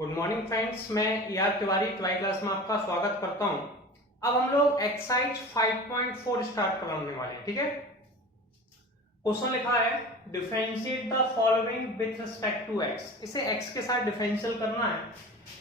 Good morning friends, मैं यार Tiwari ट्वाई class में आपका स्वागत करता हूं। अब हम लोग एक्सरसाइज 5.4 स्टार्ट करने वाले हैं। ठीक है, क्वेश्चन लिखा है differentiate the following with respect to x. इसे एक्स के साथ डिफरेंशियल करना है।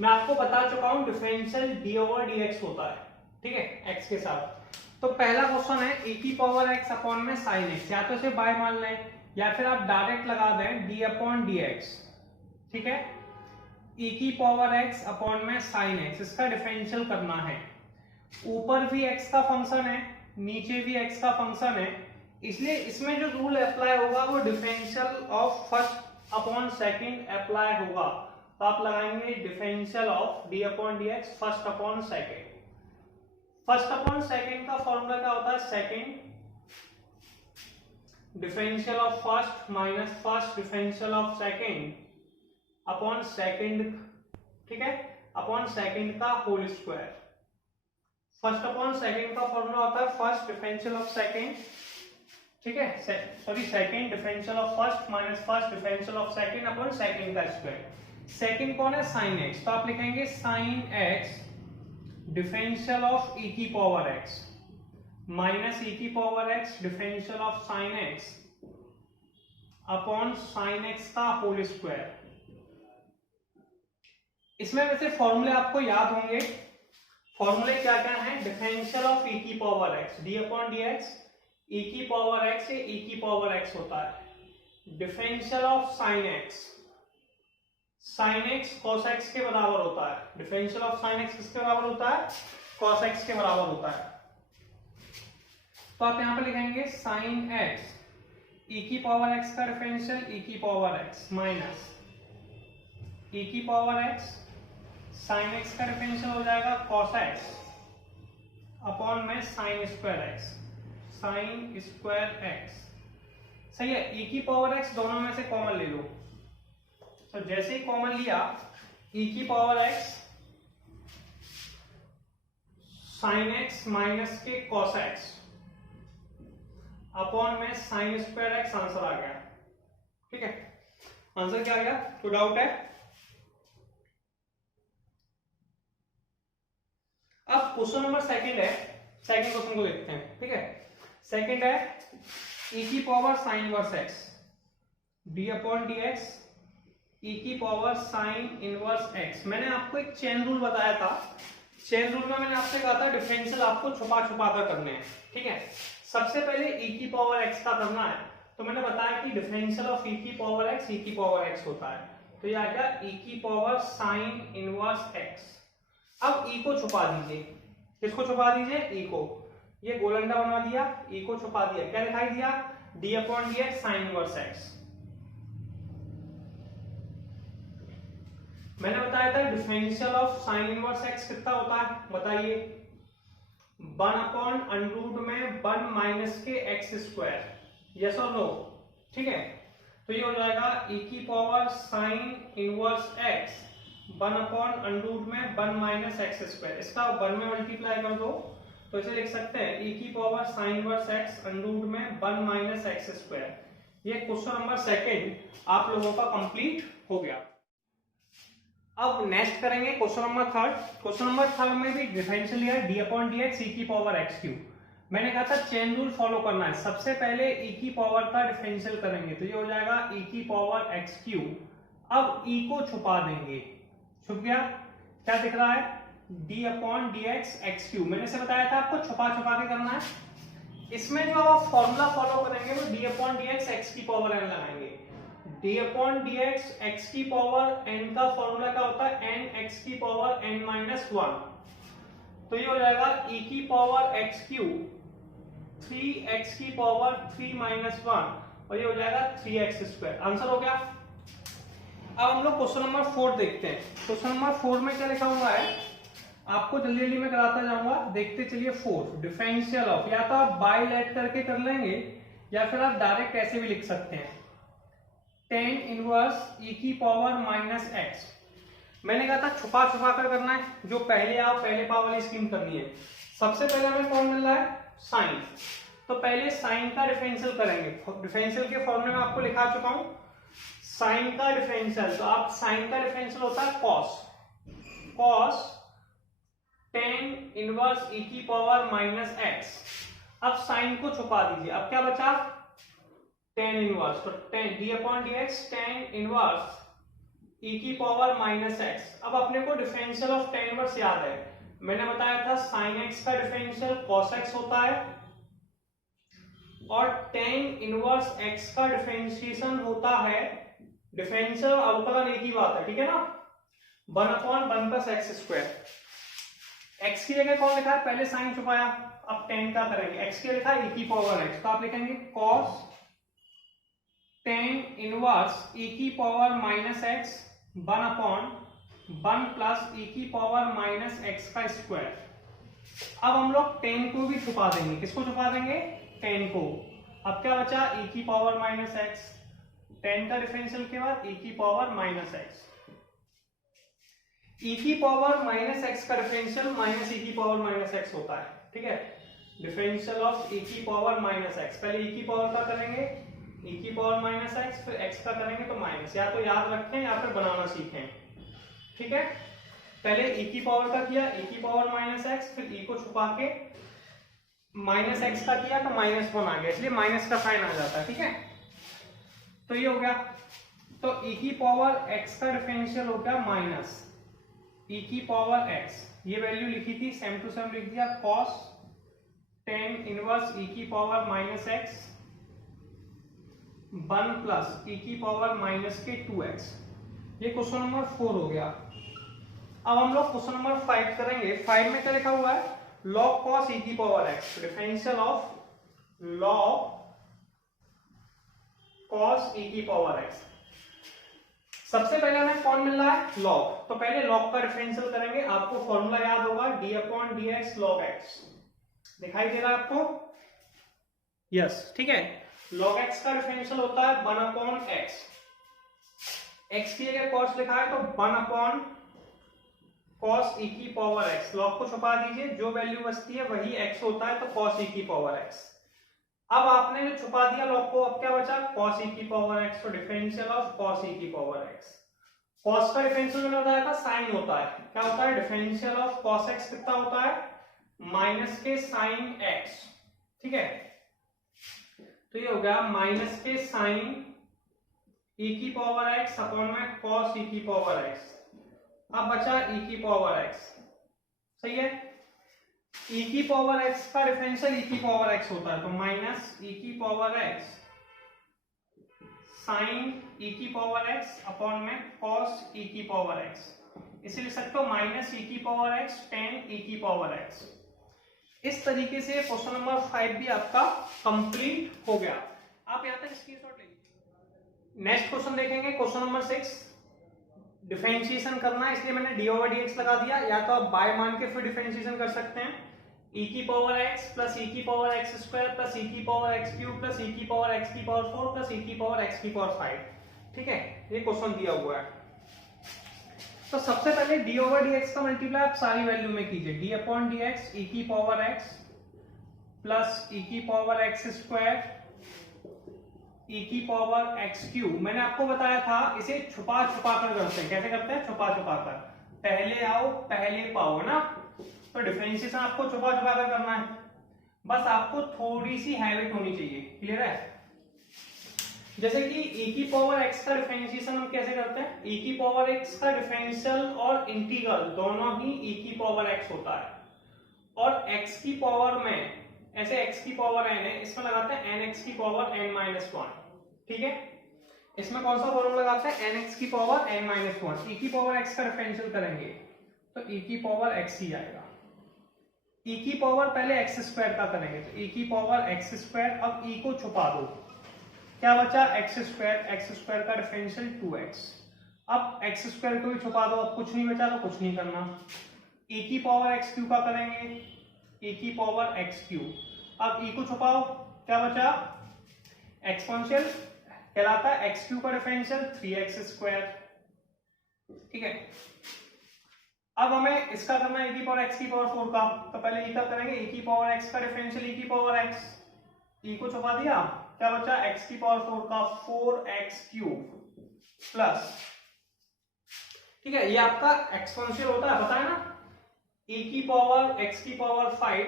मैं आपको बता चुका हूं differential D over D x होता है। ठीक है, एक्स के साथ। तो पहला क्वेश्चन है e की पावर एक्स अपॉन में साइन एक्स, या तो इसे बाय मान लें या फिर आप डायरेक्ट लगा दें डी अपॉन डी एक्स। ठीक है, e की पावर x अपॉन में साइन x, इसका डिफरेंशियल करना है। ऊपर भी x का फंक्शन है, नीचे भी x का फंक्शन है, इसलिए इसमें जो रूल अप्लाई होगा वो differential of first upon second apply होगा। तो आप लगाएंगे differential of d upon d x first upon second. First upon second का फॉर्मूला क्या होता है? Second differential of first minus first differential of second upon second. ठीक है, अपॉन सेकंड का whole square. First upon second का formula होता है फर्स्ट डिफरेंशियल ऑफ सेकंड। ठीक है, sorry second differential of first minus first differential of second upon second का square. Second कौन है? Sine x. तो आप लिखेंगे sine x differential of e की पावर x माइनस e की power x differential of sine x upon sine x का whole square. इसमें वैसे फॉर्मूले आपको याद होंगे। फॉर्मूले क्या क्या हैं? डिफरेंशियल ऑफ e की power x d upon d x, e की पावर x से e की पावर x होता है। Differential of sine x, sine x cos x के बराबर होता है। डिफरेंशियल ऑफ साइन x किसके बराबर होता है? cos x के बराबर होता है। तो आप यहां पर लिखेंगे साइन x e की पावर x का डिफरेंशियल e की पावर x माइनस e की पावर x साइन एक्स का डिफरेंशियल हो जाएगा cos x अपॉन में sine square x, sign square x। सही है, e की पावर x दोनों में से कॉमन ले लो। तो जैसे ही कॉमन लिया e की power x sine x minus के cos x अपॉन में साइन स्क्वायर x, आंसर आ गया। ठीक है, आंसर क्या आ गया? कोई डाउट है? अब क्वेश्चन नंबर सेकंड है, सेकंड क्वेश्चन को देखते हैं। ठीक है, सेकंड है e की power sine inverse x d upon d x e की पावर साइन इनवर्स x। मैंने आपको एक चेन रूल बताया था। चेन रूल में मैंने आपसे कहा था डिफरेंशियल आपको छुपा छुपा कर करने हैं। ठीक है, सबसे पहले e की पावर x का करना है। तो मैंने बताया कि डिफरेंशियल ऑफ e की पावर x e की पावर x होता है। तो ये आ गया e की पावर साइन इनवर्स x। अब e को छुपा दीजिए। किसको छुपा दीजिए? e को। ये गोलंडा बनवा दिया, e को छुपा दिया। क्या दिखाई दिया? d upon d x sine inverse x। मैंने बताया था differential of sine inverse x कितना होता है? बताइए। 1 अपॉन अंडरूट में 1 माइनस के x स्क्वायर। यस और नो? ठीक है, तो ये हो जाएगा e की power sine inverse x 1 upon under root में 1 माइनस एक्स स्क्वायर। इसका 1 में मल्टीप्लाई कर दो तो इसे लिख सकते हैं e की power sine inverse x under root में 1 माइनस एक्स स्क्वायर। ये क्वेश्चन नंबर सेकंड आप लोगों का कंप्लीट हो गया। अब नेक्स्ट करेंगे question number third. Question number third में भी डिफरेंशियल है d upon d x e की पावर x क्यूब। मैंने कहा था चेन रूल फॉलो करना है। सबसे पहले e की पावर का डिफरेंशियल करेंगे तो ये हो जाएगा e की पावर x क्यूब। अब e को छुपा देंगे। छुप गया। क्या दिख रहा है? d upon d x x cube. मैंने से बताया था आपको छुपा छुपा के करना है। इसमें जो आप फॉर्मूला फॉलो करेंगे वो d upon d x x की पावर n लगाएंगे। d upon d x x की पावर n का फॉर्मूला क्या होता है? n एक्स की पावर n माइनस 1। तो ये हो जाएगा e की पावर x क्यूब 3x की पावर 3 माइनस 1 और ये हो जाएगा 3x स्क्वायर। आंसर हो गया। अब हम लोग क्वेश्चन नंबर 4 देखते हैं। क्वेश्चन नंबर 4 में क्या लिखा हुआ है? आपको जल्दी जल्दी में कराता जाऊंगा, देखते चलिए। 4 डिफरेंशियल ऑफ, या तो आप बाय लेट करके कर लेंगे या फिर आप डायरेक्ट ऐसे भी लिख सकते हैं, tan इनवर्स e की पावर माइनस x। मैंने कहा था छुपा छुपा कर करना है। जो पहले आप पहले पावर वाली स्कीम करनी है। सबसे पहले हमें कौन मिल रहा है? साइन। तो पहले साइन का डिफरेंशियल करेंगे। डिफरेंशियल के फॉर्मूले में आपको लिखा चुका हूं। साइन का डिफरेंशियल, तो आप साइन का डिफरेंशियल होता है कॉस, कॉस टेन इनवर्स ई की पावर माइनस एक्स। अब साइन को छुपा दीजिए, अब क्या बचा टेन इनवर्स, तो ten D upon d x tan inverse ई की पावर माइनस एक्स। अब अपने को डिफरेंशियल ऑफ टेन इनवर्स याद है, मैंने बताया था साइन एक्स का डिफरेंशियल कॉस एक्स होता है और टेन इनवर्स एक्स का डिफरेंशिएशन होता है, डिफरेंशियल अवकलन एक ही बात है, ठीक है ना, 1/1 प्लस एक्स स्क्वायर। एक्स की जगह कौन लिखा है, पहले साइन छुपाया, अब टेन का करेंगे, एक्स की लिखा है e की पावर एक्स, तो आप लिखेंगे cos टेन इनवर्स e की power minus x 1/1 plus e की पावर माइनस एक्स का स्क्वायर। अब हम लोग टेन को भी छुपा देंगे, किसको छुपा देंगे, टेन को। अब क्या बचा e की पावर माइनस एक्स, टेन का डिफरेंशियल के बाद e की पावर माइनस एक्स, e की पावर माइनस एक्स का डिफरेंशियल माइनस e की पावर माइनस एक्स होता है, ठीक है, डिफरेंशियल ऑफ e की पावर माइनस एक्स। पहले e की पावर का करेंगे e की पावर माइनस एक्स, फिर x का करेंगे तो माइनस, या तो याद रखें या फिर बनाना सीखें, ठीक है। पहले e की पावर का किया e की पावर माइनस एक्स, फिर e को छुपा के माइनस एक्स का किया तो -1 आ गया, इसलिए माइनस का साइन आ जाता है, ठीक है। तो ये हो गया, तो e की पावर x का डिफरेंशियल हो गया माइनस e की पावर x, ये वैल्यू लिखी थी सेम टू सेम लिख दिया, cos टेन इनवर्स e की power minus x 1 plus e की पावर माइनस के 2x। ये क्वेश्चन नंबर 4 हो गया। अब हम लोग क्वेश्चन नंबर 5 करेंगे। 5 में क्या लिखा हुआ है, log cos e की power x, differential of log cos e की पावर x। सबसे पहले हमें कौन मिल रहा है, log, तो पहले log का डिफरेंशियल करेंगे, आपको फॉर्मूला याद होगा d upon d x log x, दिखाई दे रहा है आपको, यस, ठीक है। log x का डिफरेंशियल होता है 1/x, x की जगह cos लिखा है तो 1 cos e की पावर x, log को छुपा दीजिए, जो वैल्यू बचती है वही x होता है, तो cos e की पावर x। अब आपने जो छुपा दिया log को, अब क्या बचा cos e की पावर x, तो डिफरेंशियल ऑफ cos e की पावर x। cos का डिफरेंशियल मैंने बताया था साइन होता है, क्या होता है, डिफरेंशियल ऑफ cos x कितना होता है, माइनस के साइन x, ठीक है। तो ये हो गया माइनस के साइन e की पावर x अपॉन में cos e की पावर x। अब बचा e की पावर x, सही है। e की पावर x का डिफरेंशियल e की पावर x होता है, तो माइनस e की पावर x साइन e की पावर x अपॉन में cos e की पावर x, इसे लिख सकते हो माइनस e की पावर x टेन e की पावर x। इस तरीके से क्वेश्चन नंबर 5 भी आपका कंप्लीट हो गया। आप यहां तक स्क्रीनशॉट ले लीजिए। नेक्स्ट क्वेश्चन देखेंगे, क्वेश्चन नंबर 6, डिफरेंशिएशन करना है, इसलिए मैंने डी ओवर डी एक्स लगा दिया, या तो आप बाय मान के फिर डिफरेंशिएशन कर सकते हैं, e की पावर x प्लस e की power x square plus e की power x cube plus e की पावर x की पावर 4 प्लस e की पावर x की पावर 5, ठीक है, ये क्वेश्चन दिया हुआ है। तो सबसे पहले d ओवर डी एक्स का मल्टीप्लाई आप सारी वैल्यू में कीजिए, d अपॉन डी एक्स ई की पावर x प्लस ई की पावर x स्क्वायर ई की पावर x क्यूब। मैंने आपको बताया था इसे छुपा छुपा कर करते हैं, कैसे करते हैं, छुपा छुपा कर, पहले आओ पहले पाओ ना, तो डिफरेंशिएशन आपको छुपा छुपा कर करना है, बस आपको थोड़ी सी हैबिट होनी चाहिए, क्लियर है। जैसे कि e की पावर x का डिफरेंशिएशन हम कैसे करते हैं, e की पावर x का डिफरेंशियल और इंटीग्रल दोनों ही e की पावर x होता है, और x की पावर में ऐसे x की पावर n है, इसमें लगाते हैं nx की पावर n-1, ठीक है। इसमें कौन सा फॉर्मूला लगाते हैं, nx की पावर n-1, e की पावर x का डिफरेंशियल करेंगे तो e की पावर x ही आएगा, e की पावर पहले x स्क्वायर का करेंगे तो e की पावर x स्क्वायर, अब e को छुपा दो, क्या बचा x स्क्वायर का डिफरेंशियल 2x, अब x स्क्वायर को भी छुपा दो, अब कुछ नहीं बचा तो कुछ नहीं करना, e की पावर x क्यू का करेंगे e की पावर x क्यू, अब e को छुपाओ, क्या बचा एक्सपोनेंशियल कहलाता है x क्यू का डिफरेंशियल 3x स्क्वायर, ठीक है। अब हमें इसका करना है e की पावर x की पावर 4 का, तो पहले e का करेंगे e की पावर x का डिफरेंशियल e की पावर x, e को छुपा दिया, क्या बचा x की पावर 4 का 4x क्यूब प्लस, ठीक है, ये आपका एक्सपोनेंशियल होता है, पता है ना, e की पावर x की पावर 5,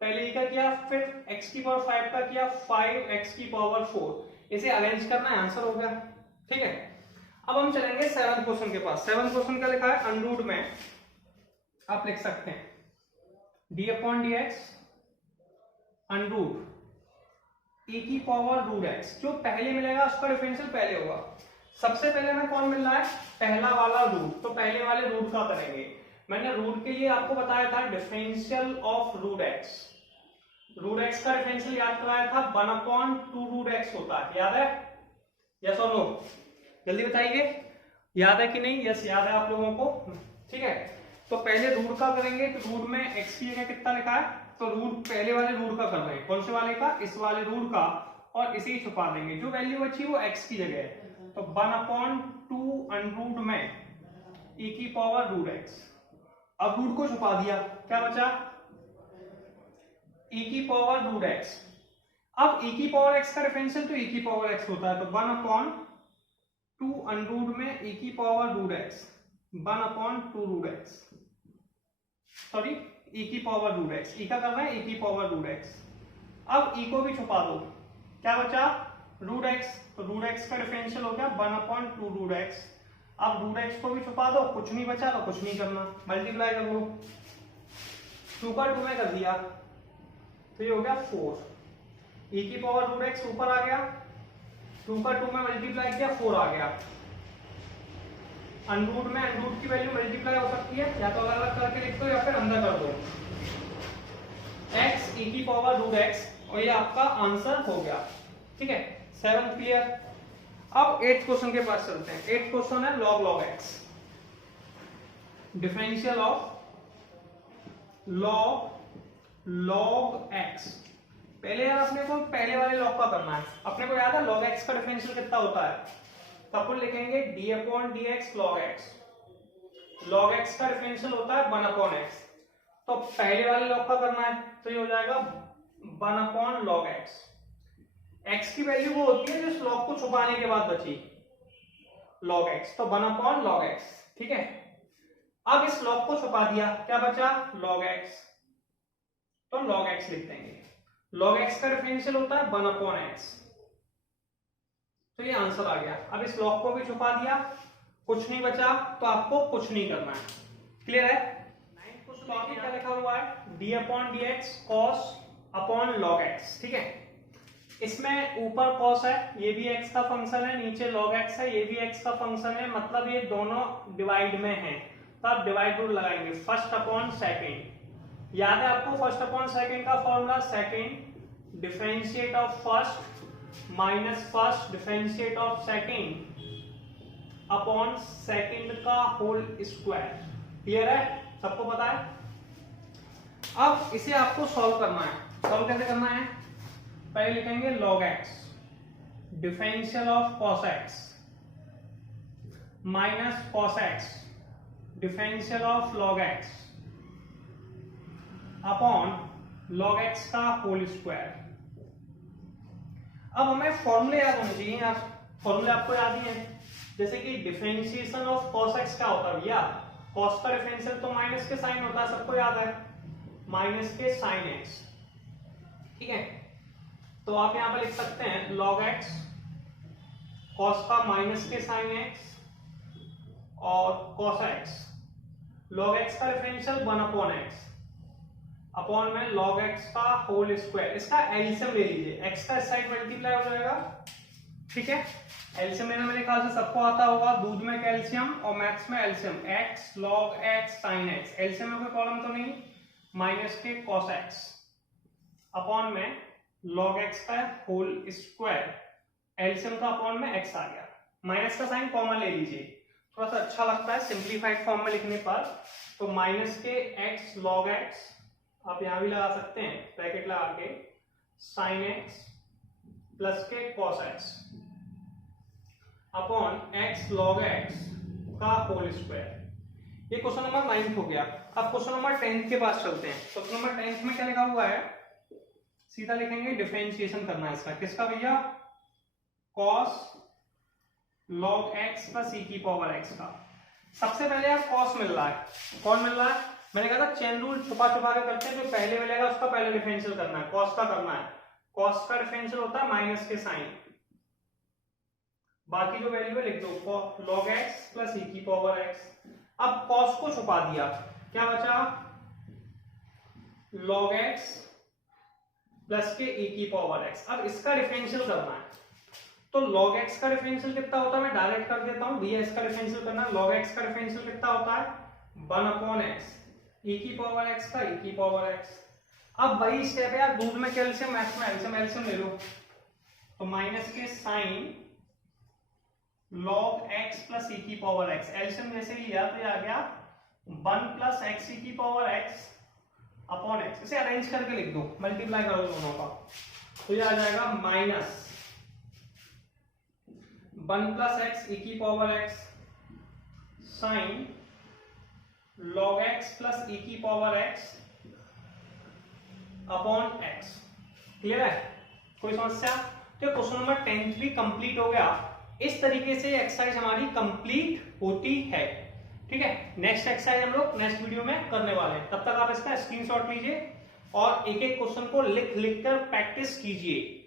पहले का किया, फिर x की पावर 5 का किया, 5x की पावर 4, इसे अरेंज करना है, आंसर हो गया। ठीक है, अब हम चलेंगे 7th क्वेश्चन के पास। 7th क्वेश्चन का लिखा है अनरूट में, आप लिख सकते हैं d upon d x under root e की पावर रूट x, जो पहले मिलेगा उसका डिफरेंशियल पहले होगा। सबसे पहले हमें कौन मिल रहा है, पहला वाला रूट, तो पहले वाले रूट का करेंगे। मैंने रूट के लिए आपको बताया था differential of root x, root x का डिफरेंशियल याद कराया था 1/2 रूट x होता है, याद है, यस और नो, जल्दी बताइए, याद है कि नहीं? यस याद है आप लोगों को, ठीक है। तो पहले रूट का करेंगे, तो रूट में x की जगह कितना लिखा है, तो रूट पहले वाले रूट का कर रहे हैं, कौन से वाले का, इस वाले रूट का, और इसे ही छुपा देंगे, जो वैल्यू बची वो x की जगह है, तो 1/2 अनरूट में e की पावर रूट x। अब रूट को छुपा दिया, क्या बचा, e की पावर रूट x। अब e की पावर x का डिफरेंशियल तो e की पावर x होता है, तो 1/2 अनरूट में e की power root x, 1/2 root x, sorry e की पावर रूट x, e का कर रहे हैं e की पावर रूट x। अब e को भी छुपा दो, क्या बचा, रूट x, तो रूट x का डिफरेंशियल हो गया 1/2 रूट x। अब रूट x को भी छुपा दो, कुछ नहीं बचा तो कुछ नहीं करना, मल्टीप्लाई कर लो, 2 का 2 में कर दिया, तो ये हो गया 4, e की पावर रूट x ऊपर आ गया, 2 का 2 में मल्टीप्लाई किया, 4 आ गया। अनरूट में अनरूट की वैल्यू मल्टीप्लाई हो सकती है, या तो अलग अलग करके लिख दो या फिर अंदर कर दो, x e की पावर रूट x, और ये आपका आंसर हो गया। ठीक है, 7 क्लियर। अब 8th क्वेश्चन के पास चलते हैं। 8th क्वेश्चन है log x, differential of log x। पहले यार अपने को पहले वाले log का करना है, अपने को याद है log x का डिफरेंशियल कितना होता है, तो अपन लिखेंगे d upon d x log x, log x का डिफरेंशियल होता है 1/x, तो पहले वाले log का करना है, तो ये हो जाएगा 1/log x। x की वैल्यू वो होती है जो इस log को छुपाने के बाद बची, log x, तो 1/log x। ठीक है, अब इस log को छुपा दिया, क्या बचा, log x, तो log x लिख देंगे, log x का डिफरेंशियल होता है 1/x, तो ये आंसर आ गया। अब इस log को भी छुपा दिया, कुछ नहीं बचा, तो आपको कुछ नहीं करना है, क्लियर है। 9th क्वेश्चन क्या लिखा हुआ है, d upon d x cos upon log x। ठीक है, इसमें ऊपर cos है, ये भी x का फंक्शन है, नीचे log x है, ये भी x का फंक्शन है, मतलब ये दोनों डिवाइड में हैं, तो आप डिवाइड रूल लगाएंगे, फर्स्ट अपॉन सेकेंड। याद है आपको फर्स्ट अपॉन सेकेंड का formula, second differentiate of first minus first differentiate of second upon second का होल स्क्वायर। क्लियर है, सबको पता है। अब इसे आपको सॉल्व करना है, सॉल्व कैसे करना है, पहले लिखेंगे log x differential of cos x minus cos x differential of log x upon log x का होल स्क्वायर। अब हमें फॉर्मूले याद होने चाहिए यार, फॉर्मूले आपको याद ही है, जैसे कि डिफरेंशिएशन ऑफ cos x क्या होता है भैया, cos का डिफरेंशियल तो माइनस के साइन होता है, सबको याद है, माइनस के साइन x। ठीक है, तो आप यहां पर लिख सकते हैं log x cos का माइनस के साइन x और cos x, log x का डिफरेंशियल 1/x अपॉन में log x का होल स्क्वायर। इसका एलसीएम ले लीजिए, x का इस साइड मल्टीप्लाई हो जाएगा। ठीक है, एलसीएम लेना मेरे ख्याल से सबको आता होगा, दूध में कैल्शियम और मैथ्स में LCM, x log x sin x, LCM में कोई प्रॉब्लम तो नहीं, माइनस के cos x अपॉन में log x का होल स्क्वायर, एलसीएम का अपॉन में x आ गया, माइनस का साइन कॉमन ले लीजिए, थोड़ा सा अच्छा लगता है सिंप्लीफाइड फॉर्म में लिखने पर, तो माइनस के x log x, आप यहां भी लगा सकते हैं ब्रैकेट लगा के, sin x प्लस के cos x upon x log x का होल स्क्वायर। ये क्वेश्चन नंबर 9 हो गया। अब क्वेश्चन नंबर 10 के पास चलते हैं। क्वेश्चन नंबर 10 में क्या लिखा हुआ है, सीधा लिखेंगे डिफरेंशिएशन करना है इसका, किसका भैया, cos log x plus e की पावर x का। सबसे पहले यार cos मिल रहा है, कौन मिल रहा है? मैंने कहा था चेन रूल छुपा छुपा के करते हैं, जो पहले मिलेगा उसका पहले डिफरेंशियल करना है, cos का करना है। cos का डिफरेंशियल होता है माइनस के साइन, बाकी जो वैल्यू है लिख दो log x प्लस e की पावर x। अब cos को छुपा दिया, क्या बचा? log x प्लस के e की पावर x। अब इसका डिफरेंशियल करना है, तो log x का डिफरेंशियल कितना होता है मैं डायरेक्ट कर देता हूं, भैया इसका डिफरेंशियल करना है। log x का डिफरेंशियल कितना होता है? 1/x, e की पावर x का e की पावर x। अब वही स्टेप है यार, दूध में कैल्शियम, एक्स में एल्शियम, एल्शियम ले लो, तो माइनस के sine log x plus e की पावर x, एल्शियम जैसे ही लिया तो ये आ गया 1 प्लस x e की पावर x अपॉन x। इसे अरेंज करके लिख दो, मल्टीप्लाई करो दोनों का, तो ये आ जाएगा माइनस 1 प्लस x e की power x sine log x plus e की power x upon x। Clear है? कोई समस्या? तो क्वेश्चन नंबर 10 भी कंप्लीट हो गया। इस तरीके से एक्सरसाइज हमारी कंप्लीट होती है। ठीक है, नेक्स्ट एक्सरसाइज हम लोग नेक्स्ट वीडियो में करने वाले हैं। तब तक आप इसका स्क्रीनशॉट लीजिए और एक एक क्वेश्चन को लिख लिख कर प्रैक्टिस कीजिए।